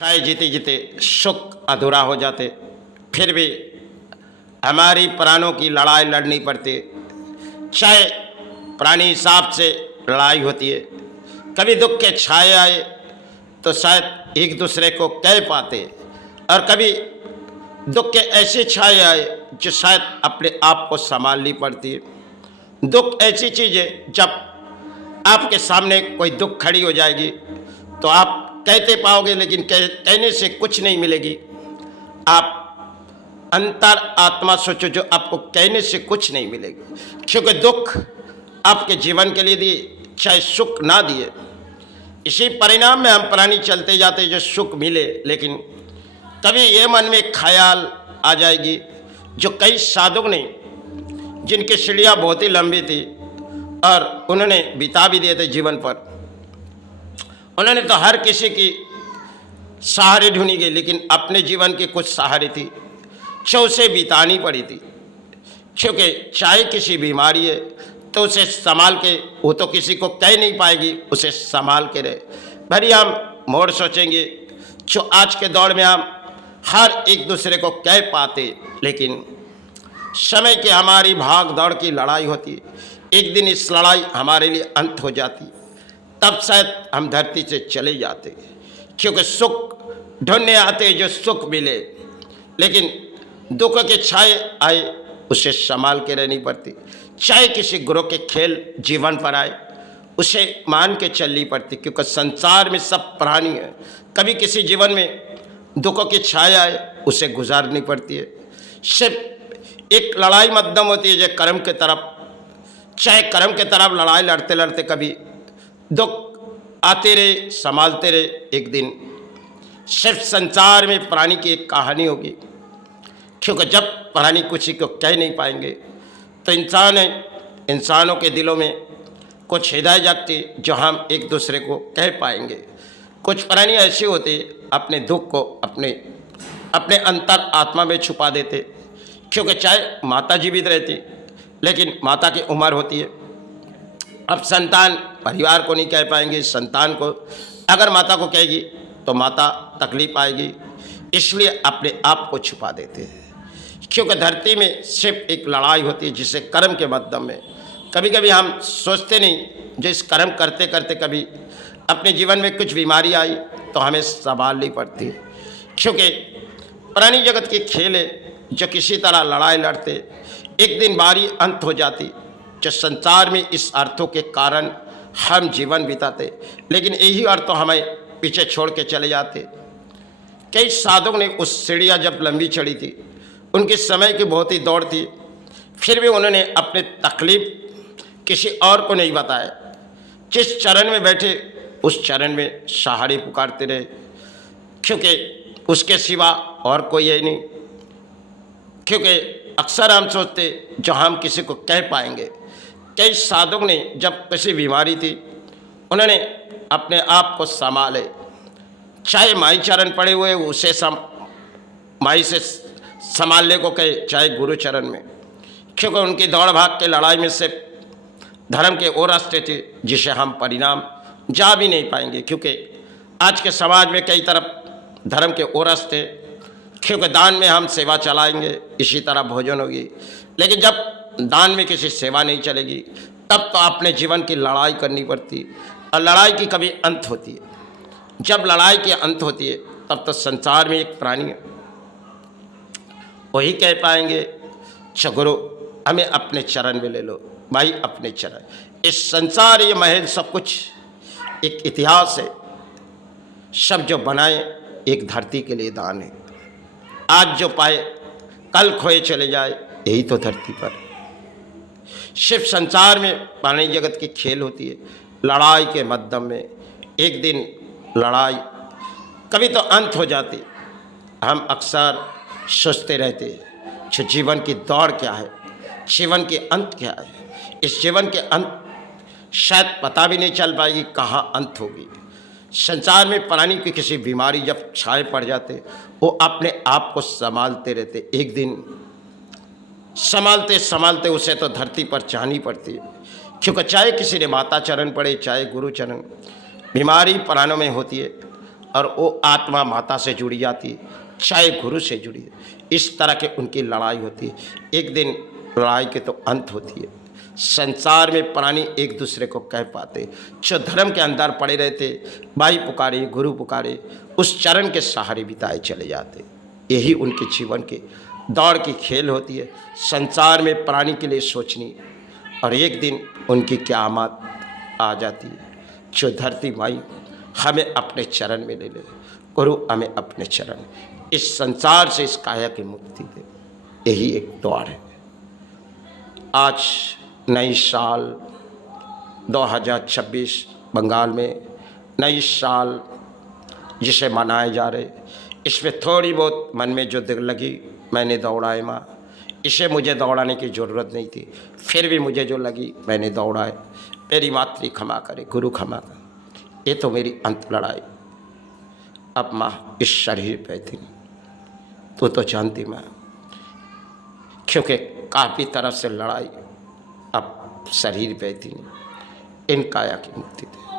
चाहे जीते जीते सुख अधूरा हो जाते, फिर भी हमारी प्राणों की लड़ाई लड़नी पड़ती। चाहे प्राणी हिसाब से लड़ाई होती है। कभी दुख के छाए आए तो शायद एक दूसरे को कह पाते, और कभी दुख के ऐसे छाए आए जो शायद अपने आप को संभालनी पड़ती है। दुख ऐसी चीज़ है, जब आपके सामने कोई दुख खड़ी हो जाएगी तो आप कहते पाओगे, लेकिन कहने से कुछ नहीं मिलेगी। आप अंतर आत्मा सोचो, जो आपको कहने से कुछ नहीं मिलेगी, क्योंकि दुख आपके जीवन के लिए दिए, चाहे सुख ना दिए। इसी परिणाम में हम प्राणी चलते जाते जो सुख मिले, लेकिन कभी ये मन में ख्याल आ जाएगी, जो कई साधक ने जिनकी सीढ़ियाँ बहुत ही लंबी थी और उन्होंने बिता भी दिए थे जीवन पर, उन्होंने तो हर किसी की सहारे ढूंढी गई, लेकिन अपने जीवन के कुछ सहारे थी जो उसे बितानी पड़ी थी। क्योंकि चाहे किसी बीमारी है तो उसे संभाल के, वो तो किसी को कह नहीं पाएगी, उसे संभाल के रहे। भरी हम मोड़ सोचेंगे, जो आज के दौर में हम हर एक दूसरे को कह पाते, लेकिन समय की हमारी भाग दौड़ की लड़ाई होती, एक दिन इस लड़ाई हमारे लिए अंत हो जाती, तब शायद हम धरती से चले जाते। क्योंकि सुख ढूंढने आते जो सुख मिले, लेकिन दुख के छाए आए उसे संभाल के रहनी पड़ती। चाहे किसी गुरु के खेल जीवन पर आए, उसे मान के चलनी पड़ती, क्योंकि संसार में सब प्राणी है। कभी किसी जीवन में दुखों की छाए आए, उसे गुजारनी पड़ती है। सिर्फ एक लड़ाई मध्यम होती है, जो कर्म के तरफ, चाहे कर्म के तरफ लड़ाई लड़ते लड़ते कभी दुख आते रहे, संभालते रहे। एक दिन सिर्फ संसार में प्राणी की एक कहानी होगी, क्योंकि जब प्राणी किसी को कह नहीं पाएंगे तो इंसानों के दिलों में कुछ हिदायत जागती, जो हम एक दूसरे को कह पाएंगे। कुछ प्राणी ऐसे होते, अपने दुख को अपने अंतर आत्मा में छुपा देते, क्योंकि चाहे माता जीवित रहती, लेकिन माता की उम्र होती है। अब संतान परिवार को नहीं कह पाएंगे, संतान को अगर माता को कहेगी तो माता तकलीफ आएगी, इसलिए अपने आप को छुपा देते हैं। क्योंकि धरती में सिर्फ एक लड़ाई होती है, जिसे कर्म के माध्यम में कभी कभी हम सोचते नहीं, जो इस कर्म करते करते कभी अपने जीवन में कुछ बीमारी आई तो हमें संभालनी पड़ती है। क्योंकि प्राणी जगत की खेल है, जो किसी तरह लड़ाई लड़ते एक दिन बारी अंत हो जाती, जो संसार में इस अर्थों के कारण हम जीवन बिताते, लेकिन यही अर्थ हमें पीछे छोड़ के चले जाते। कई साधक ने उस सीढ़ियाँ जब लंबी चढ़ी थी, उनके समय की बहुत ही दौड़ थी, फिर भी उन्होंने अपने तकलीफ किसी और को नहीं बताया। जिस चरण में बैठे उस चरण में सहारे पुकारते रहे, क्योंकि उसके सिवा और कोई है नहीं। क्योंकि अक्सर हम सोचते जो हम किसी को कह पाएंगे। कई साधक ने जब किसी बीमारी थी, उन्होंने अपने आप को संभाले, चाहे माई चरण पड़े हुए उसे माई से संभालने को कहे, चाहे गुरु चरण में। क्योंकि उनकी दौड़ भाग के लड़ाई में से धर्म के वो रास्ते थे जिसे हम परिणाम जा भी नहीं पाएंगे। क्योंकि आज के समाज में कई तरफ धर्म के वो रास्ते, क्योंकि दान में हम सेवा चलाएंगे, इसी तरह भोजन होगी, लेकिन जब दान में किसी सेवा नहीं चलेगी, तब तो अपने जीवन की लड़ाई करनी पड़ती, और लड़ाई की कभी अंत होती है। जब लड़ाई की अंत होती है, तब तो संसार में एक प्राणी है, वही कह पाएंगे, गुरु हमें अपने चरण में ले लो, भाई अपने चरण। इस संसार, ये महल, सब कुछ एक इतिहास है। सब जो बनाए एक धरती के लिए दान है। आज जो पाए कल खोए चले जाए, यही तो धरती पर। सिर्फ संसार में प्राणी जगत की खेल होती है, लड़ाई के माध्यम में एक दिन लड़ाई कभी तो अंत हो जाती। हम अक्सर सोचते रहते कि जीवन की दौड़ क्या है, जीवन के अंत क्या है। इस जीवन के अंत शायद पता भी नहीं चल पाएगी कहाँ अंत होगी। संसार में प्राणी की किसी बीमारी जब छाए पड़ जाते, वो अपने आप को संभालते रहते, एक दिन संभालते संभालते उसे तो धरती पर जानी पड़ती है। क्योंकि चाहे किसी ने माता चरण पड़े, चाहे गुरु चरण, बीमारी प्राणों में होती है, और वो आत्मा माता से जुड़ी जाती है, चाहे गुरु से जुड़ी है। इस तरह के उनकी लड़ाई होती है। एक दिन लड़ाई के तो अंत होती है। संसार में प्राणी एक दूसरे को कह पाते, जो धर्म के अंदर पड़े रहते, भाई पुकारे, गुरु पुकारे, उस चरण के सहारे बिताए चले जाते। यही उनके जीवन के दौड़ की खेल होती है, संसार में प्राणी के लिए सोचनी। और एक दिन उनकी क़यामत आ जाती है। जो धरती माई हमें अपने चरण में ले ले, गुरु हमें अपने चरण, इस संसार से, इस काया की मुक्ति दे। यही एक द्वार है। आज नई साल 2026 बंगाल में नई साल जिसे मनाए जा रहे, इसमें थोड़ी बहुत मन में जो दिल लगी मैंने दौड़ाए माँ। इसे मुझे दौड़ाने की ज़रूरत नहीं थी, फिर भी मुझे जो लगी मैंने दौड़ाए। मेरी मातृ क्षमा करे, गुरु क्षमा करे, ये तो मेरी अंत लड़ाई। अब माँ इस शरीर पे थी, तू तो जानती माँ, क्योंकि काफ़ी तरफ से लड़ाई, अब शरीर पे थी, इन काया की मुक्ति दे।